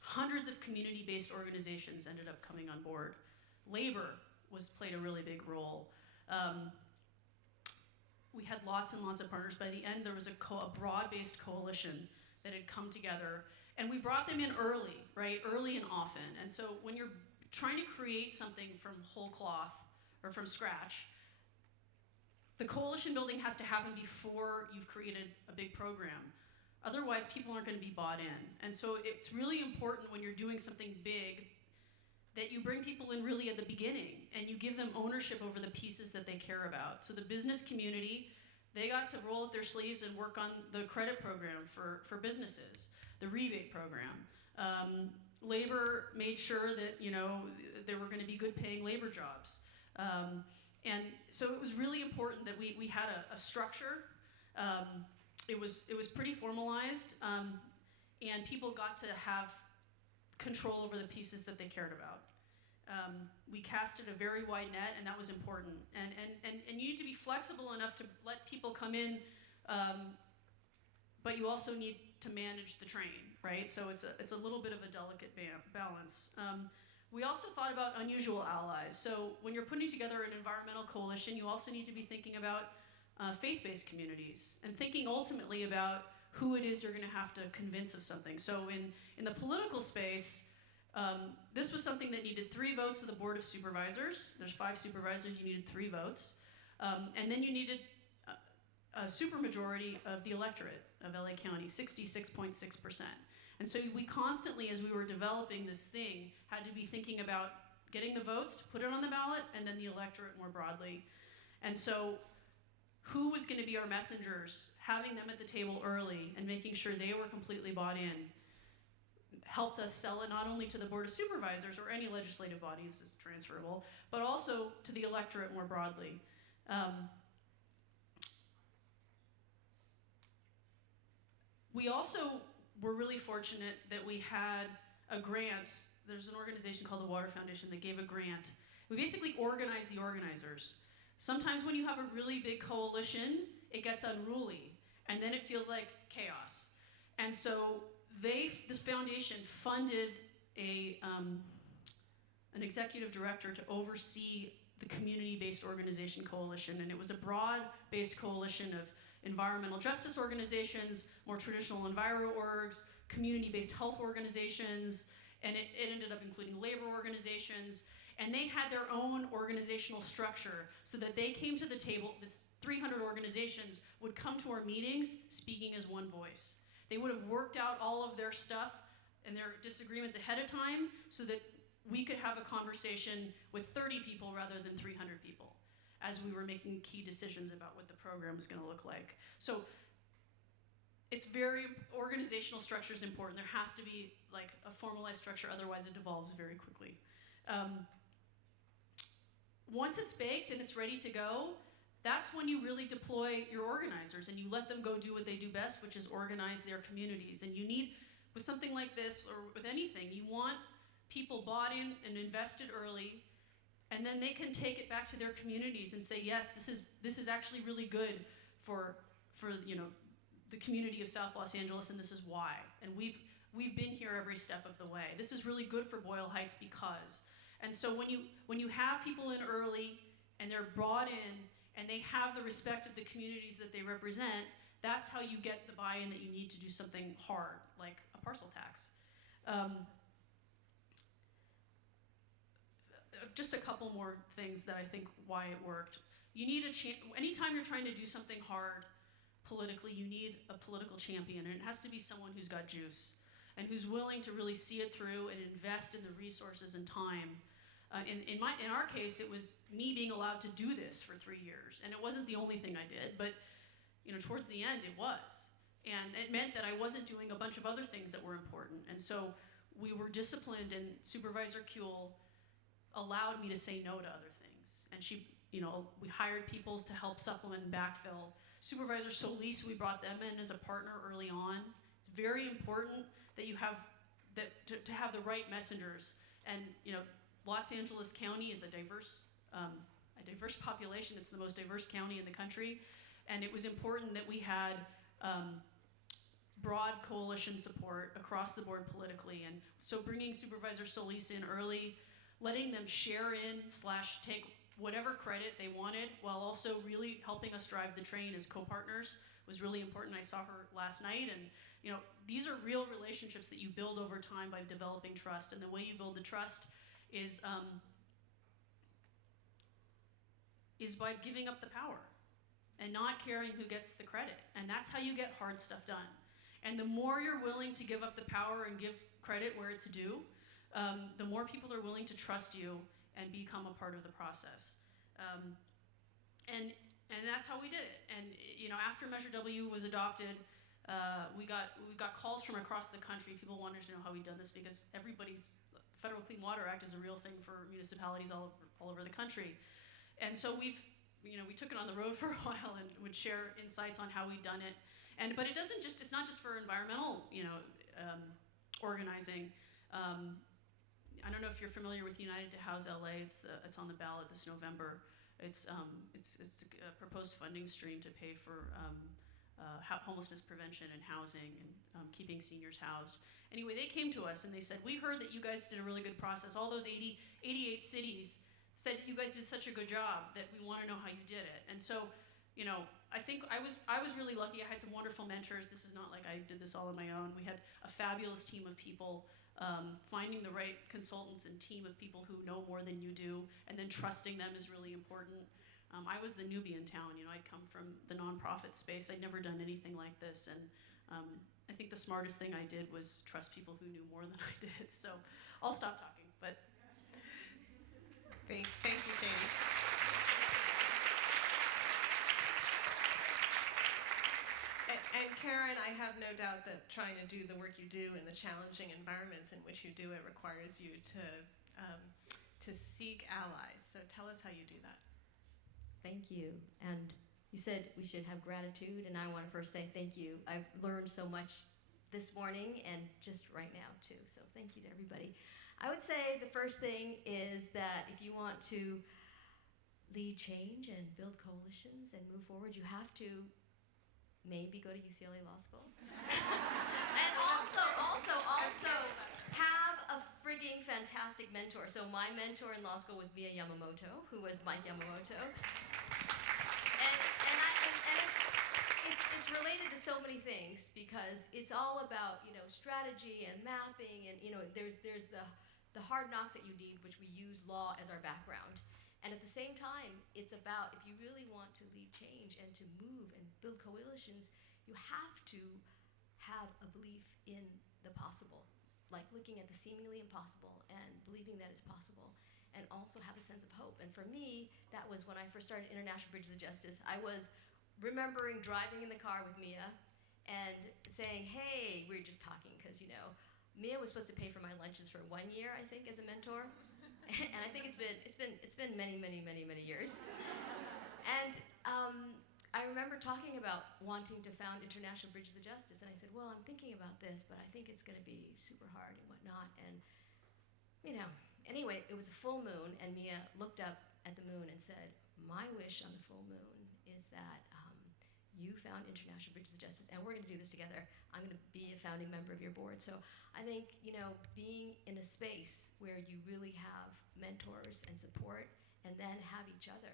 Hundreds of community-based organizations ended up coming on board. Labor played a really big role. We had lots and lots of partners. By the end, there was a broad-based coalition that had come together, and we brought them in early, right? Early and often. And so when you're trying to create something from whole cloth or from scratch, the coalition building has to happen before you've created a big program. Otherwise, people aren't going to be bought in. And so it's really important when you're doing something big that you bring people in really at the beginning and you give them ownership over the pieces that they care about. So the business community, they got to roll up their sleeves and work on the credit program for businesses, the rebate program. Labor made sure that, you know, there were going to be good paying labor jobs. And so it was really important that we had a structure. It was pretty formalized, and people got to have control over the pieces that they cared about. We casted a very wide net, and that was important. And you need to be flexible enough to let people come in, but you also need to manage the train, right? So it's a little bit of a delicate balance. We also thought about unusual allies. So when you're putting together an environmental coalition, you also need to be thinking about faith-based communities and thinking ultimately about who it is you're going to have to convince of something. So in the political space, this was something that needed 3 votes of the Board of Supervisors. There's 5 supervisors, you needed 3 votes. And then you needed a supermajority of the electorate of LA County, 66.6%. And so we constantly, as we were developing this thing, had to be thinking about getting the votes to put it on the ballot and then the electorate more broadly. And so who was going to be our messengers, having them at the table early and making sure they were completely bought in, helped us sell it not only to the Board of Supervisors or any legislative body, this is transferable, but also to the electorate more broadly. We also were really fortunate that we had a grant. There's an organization called the Water Foundation that gave a grant. We basically organized the organizers. Sometimes when you have a really big coalition, it gets unruly, and then it feels like chaos. And so this foundation funded an executive director to oversee the community-based organization coalition, and it was a broad-based coalition of environmental justice organizations, more traditional enviro orgs, community-based health organizations, and it ended up including labor organizations. And they had their own organizational structure so that they came to the table, this 300 organizations would come to our meetings speaking as one voice. They would have worked out all of their stuff and their disagreements ahead of time so that we could have a conversation with 30 people rather than 300 people as we were making key decisions about what the program was going to look like. So it's organizational structure is important. There has to be like a formalized structure, otherwise it devolves very quickly. Once it's baked and it's ready to go, that's when you really deploy your organizers and you let them go do what they do best, which is organize their communities. And you need, with something like this or with anything, you want people bought in and invested early, and then they can take it back to their communities and say, yes, this is actually really good for you know, the community of South Los Angeles, and this is why. And we've been here every step of the way. This is really good for Boyle Heights because. And so when you have people in early and they're brought in and they have the respect of the communities that they represent, that's how you get the buy-in that you need to do something hard, like a parcel tax. Just a couple more things that I think why it worked. You need anytime you're trying to do something hard politically, you need a political champion, and it has to be someone who's got juice and who's willing to really see it through and invest in the resources and time. In our case, it was me being allowed to do this for 3 years, and it wasn't the only thing I did, but towards the end it was. And it meant that I wasn't doing a bunch of other things that were important. And so we were disciplined, and Supervisor Kuehl allowed me to say no to other things. And we hired people to help supplement and backfill. Supervisor Solis, we brought them in as a partner early on. It's very important that you have to have the right messengers. And Los Angeles County is a diverse population. It's the most diverse county in the country. And it was important that we had broad coalition support across the board politically. And so bringing Supervisor Solis in early, letting them share in / take whatever credit they wanted, while also really helping us drive the train as co-partners was really important. I saw her last night, and these are real relationships that you build over time by developing trust. And the way you build the trust is by giving up the power and not caring who gets the credit. And that's how you get hard stuff done. And the more you're willing to give up the power and give credit where it's due, the more people are willing to trust you and become a part of the process. And that's how we did it. And after Measure W was adopted, we got calls from across the country. People wanted to know how we'd done this because Federal Clean Water Act is a real thing for municipalities all over the country. And so we took it on the road for a while and would share insights on how we'd done it. But it's not just for environmental, organizing. I don't know if you're familiar with United to House LA. It's on the ballot this November. It's a proposed funding stream to pay for homelessness prevention and housing and keeping seniors housed. Anyway, they came to us and they said, "We heard that you guys did a really good process. All those 88 cities said that you guys did such a good job that we want to know how you did it." And so, I think I was really lucky. I had some wonderful mentors. This is not like I did this all on my own. We had a fabulous team of people. Finding the right consultants and team of people who know more than you do, and then trusting them is really important. I was the newbie in town. I'd come from the nonprofit space. I'd never done anything like this, and I think the smartest thing I did was trust people who knew more than I did. So I'll stop talking. But Thank you, Tania. And Karen, I have no doubt that trying to do the work you do in the challenging environments in which you do it requires you to seek allies. So tell us how you do that. Thank you. And you said we should have gratitude, and I want to first say thank you. I've learned so much this morning and just right now too. So thank you to everybody. I would say the first thing is that if you want to lead change and build coalitions and move forward, you have to maybe go to UCLA Law School. And also have a frigging fantastic mentor. So my mentor in law school was Mia Yamamoto, who was Mike Yamamoto. And it's related to so many things because it's all about, strategy and mapping and, there's the hard knocks that you need, which we use law as our background. And at the same time, it's about if you really want to lead change and to move and build coalitions, you have to have a belief in the possible, like looking at the seemingly impossible and believing that it's possible, and also have a sense of hope. And for me, that was when I first started International Bridges of Justice. I was remembering driving in the car with Mia and saying, hey, we were just talking because, Mia was supposed to pay for my lunches for 1 year, I think, as a mentor. And I think it's been many, many, many, many years. And I remember talking about wanting to found International Bridges of Justice, and I said, well, I'm thinking about this, but I think it's going to be super hard and whatnot. And anyway, it was a full moon, and Mia looked up at the moon and said, my wish on the full moon is that you found International Bridges of Justice, and we're going to do this together. I'm going to be a founding member of your board. So I think, being in a space where you really have mentors and support and then have each other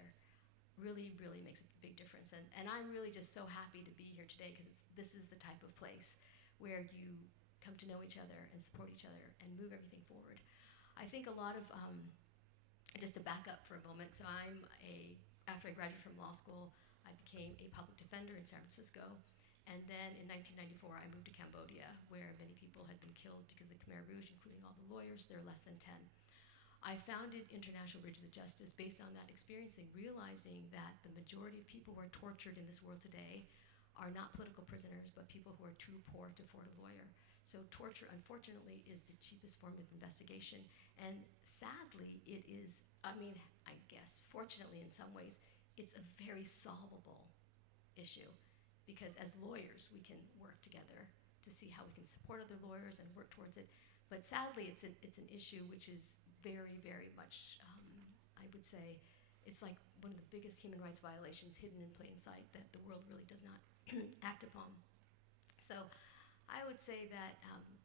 really, really makes a big difference. And I'm really just so happy to be here today because this is the type of place where you come to know each other and support each other and move everything forward. I think a lot of, just to back up for a moment, so after I graduated from law school, I became a public defender in San Francisco. And then in 1994, I moved to Cambodia, where many people had been killed because of the Khmer Rouge, including all the lawyers. There are less than 10. I founded International Bridges of Justice based on that experiencing, realizing that the majority of people who are tortured in this world today are not political prisoners, but people who are too poor to afford a lawyer. So torture, unfortunately, is the cheapest form of investigation. And sadly, it is, I guess, fortunately in some ways, it's a very solvable issue. Because as lawyers, we can work together to see how we can support other lawyers and work towards it. But sadly, it's an issue which is very, very much, I would say, it's like one of the biggest human rights violations hidden in plain sight that the world really does not act upon. So I would say that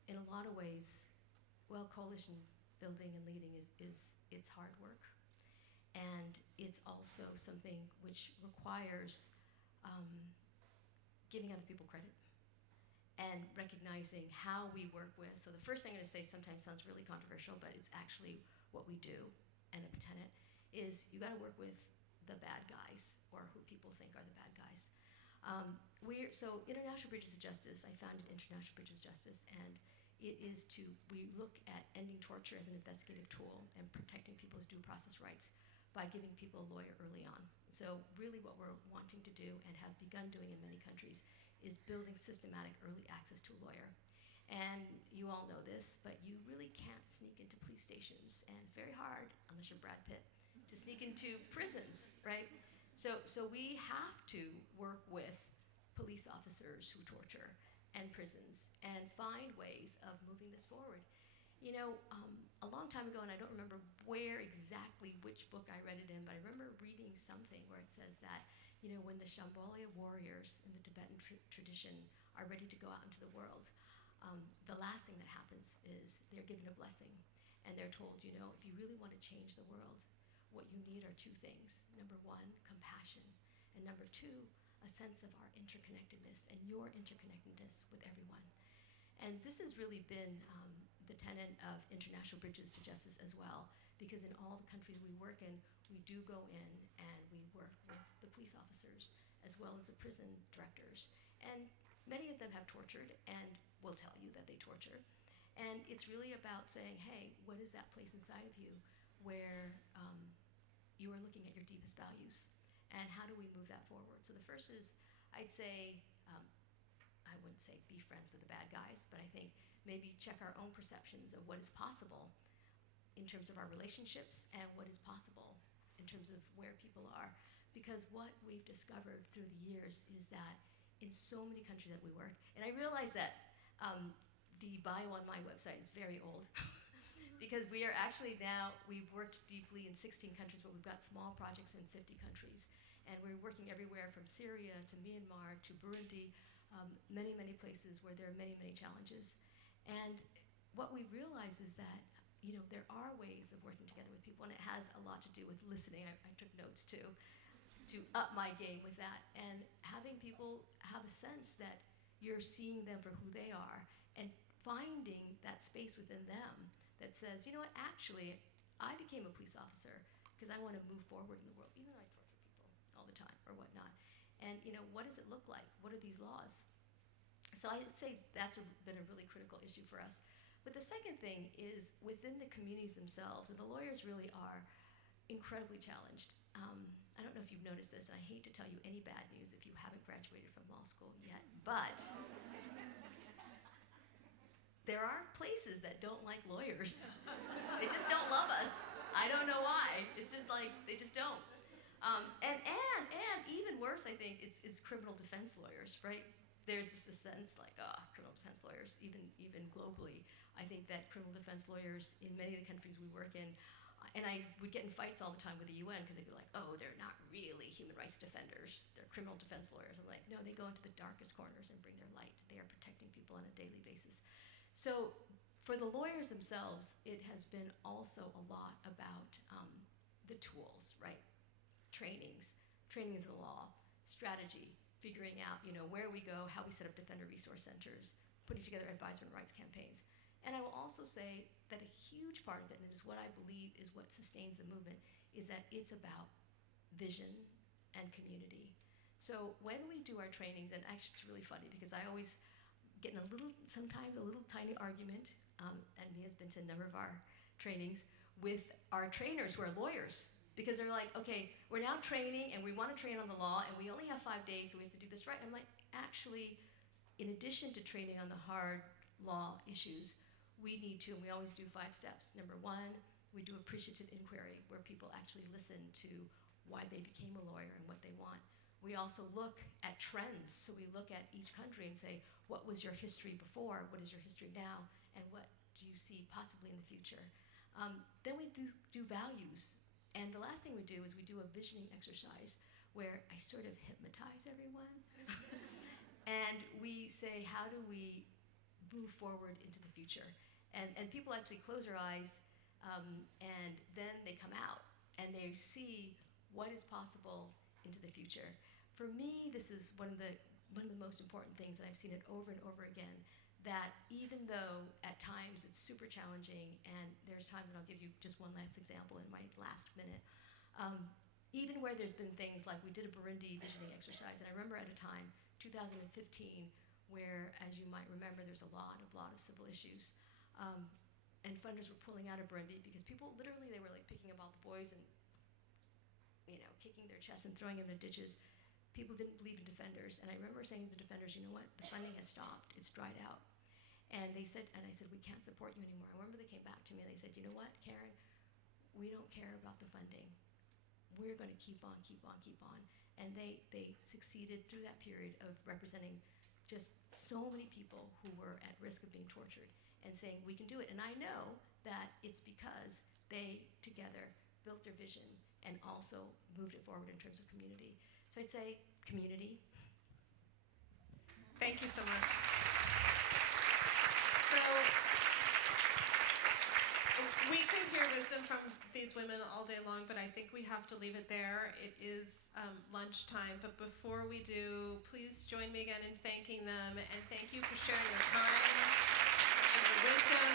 in a lot of ways, coalition building and leading it's hard work. And it's also something which requires giving other people credit and recognizing how we work with. So the first thing I'm going to say sometimes sounds really controversial, but it's actually what we do, and a tenet is you got to work with the bad guys, or who people think are the bad guys. So International Bridges of Justice, I founded International Bridges of Justice, and it is we look at ending torture as an investigative tool and protecting people's due process rights by giving people a lawyer early on. So really what we're wanting to do and have begun doing in many countries is building systematic early access to a lawyer. And you all know this, but you really can't sneak into police stations, and it's very hard, unless you're Brad Pitt, to sneak into prisons, right? So we have to work with police officers who torture and prisons and find ways of moving this forward. A long time ago, and I don't remember which book I read it in, but I remember reading something where it says that, when the Shambhala warriors in the Tibetan tradition are ready to go out into the world, the last thing that happens is they're given a blessing, and they're told, if you really want to change the world, what you need are two things. Number one, compassion, and number two, a sense of our interconnectedness and your interconnectedness with everyone. And this has really been the tenet of International Bridges to Justice as well, because in all the countries we work in, we do go in and we work with the police officers as well as the prison directors. And many of them have tortured and will tell you that they torture. And it's really about saying, hey, what is that place inside of you where you are looking at your deepest values? And how do we move that forward? So the first is, I'd say, I wouldn't say be friends with the bad guys, but I think maybe check our own perceptions of what is possible in terms of our relationships and what is possible in terms of where people are. Because what we've discovered through the years is that in so many countries that we work, and I realize that the bio on my website is very old, because we are actually now, we've worked deeply in 16 countries, but we've got small projects in 50 countries. And we're working everywhere from Syria to Myanmar to Burundi, many, many places where there are many, many challenges. And what we realize is that, there are ways of working together with people, and it has a lot to do with listening. I took notes too, to up my game with that. And having people have a sense that you're seeing them for who they are, and finding that space within them that says, actually, I became a police officer because I want to move forward in the world, even though I torture people all the time or whatnot. And, what does it look like? What are these laws? So I would say that's been a really critical issue for us. But the second thing is within the communities themselves, and the lawyers really are incredibly challenged. I don't know if you've noticed this, and I hate to tell you any bad news if you haven't graduated from law school yet, but there are places that don't like lawyers. They just don't love us. I don't know why. It's just like, they just don't. And even worse, I think, it's criminal defense lawyers, right? There's just a sense like, criminal defense lawyers, even globally. I think that criminal defense lawyers in many of the countries we work in, And I would get in fights all the time with the UN because they'd be like, oh, they're not really human rights defenders. They're criminal defense lawyers. I'm like, no, they go into the darkest corners and bring their light. They are protecting people on a daily basis. So for the lawyers themselves, it has been also a lot about the tools, right? Trainings of the law, strategy, figuring out, where we go, how we set up defender resource centers, putting together advisement rights campaigns. And I will also say that a huge part of it, and is what I believe is what sustains the movement, is that it's about vision and community. So when we do our trainings, and actually it's really funny because I always get in sometimes a little tiny argument, and Mia's been to a number of our trainings, with our trainers who are lawyers. Because they're like, okay, we're now training and we want to train on the law and we only have 5 days, so we have to do this right. I'm like, actually, in addition to training on the hard law issues, we need to, and we always do 5 steps. Number 1, we do appreciative inquiry where people actually listen to why they became a lawyer and what they want. We also look at trends. So we look at each country and say, what was your history before? What is your history now? And what do you see possibly in the future? Then we do values. And the last thing we do is we do a visioning exercise where I sort of hypnotize everyone. And we say, how do we move forward into the future? And people actually close their eyes, and then they come out and they see what is possible into the future. For me, this is one of the most important things, and I've seen it over and over again, that even though at times it's super challenging, and there's times, and I'll give you just one last example in my last minute, even where there's been things like we did a Burundi visioning exercise, and I remember at a time, 2015, where, as you might remember, there's a lot of civil issues. And funders were pulling out of Burundi because people literally, they were like picking up all the boys and, kicking their chests and throwing them in ditches. People didn't believe in defenders. And I remember saying to the defenders, you know what, the funding has stopped, it's dried out. And they said, and I said, we can't support you anymore. I remember they came back to me and they said, you know what, Karen, we don't care about the funding. We're gonna keep on. And they succeeded through that period of representing just so many people who were at risk of being tortured and saying, we can do it. And I know that it's because they together built their vision and also moved it forward in terms of community. So I'd say community. Thank you so much. So we could hear wisdom from these women all day long, but I think we have to leave it there. It is lunchtime, but before we do, please join me again in thanking them, and thank you for sharing your time and your wisdom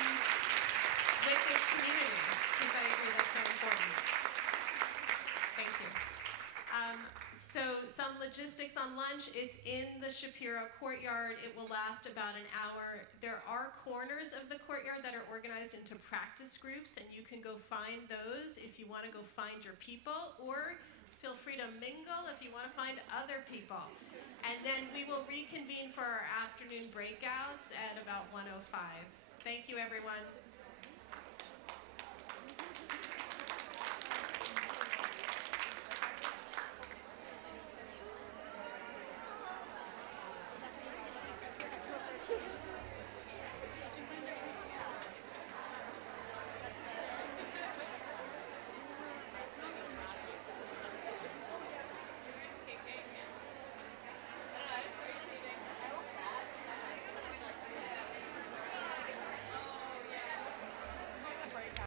with this community, because I agree that's so important. Thank you. So some logistics on lunch. It's in the Shapiro courtyard. It will last about an hour. There are corners of the courtyard that are organized into practice groups, and you can go find those if you want to go find your people, or feel free to mingle if you want to find other people. And then we will reconvene for our afternoon breakouts at about 1:05. Thank you, everyone.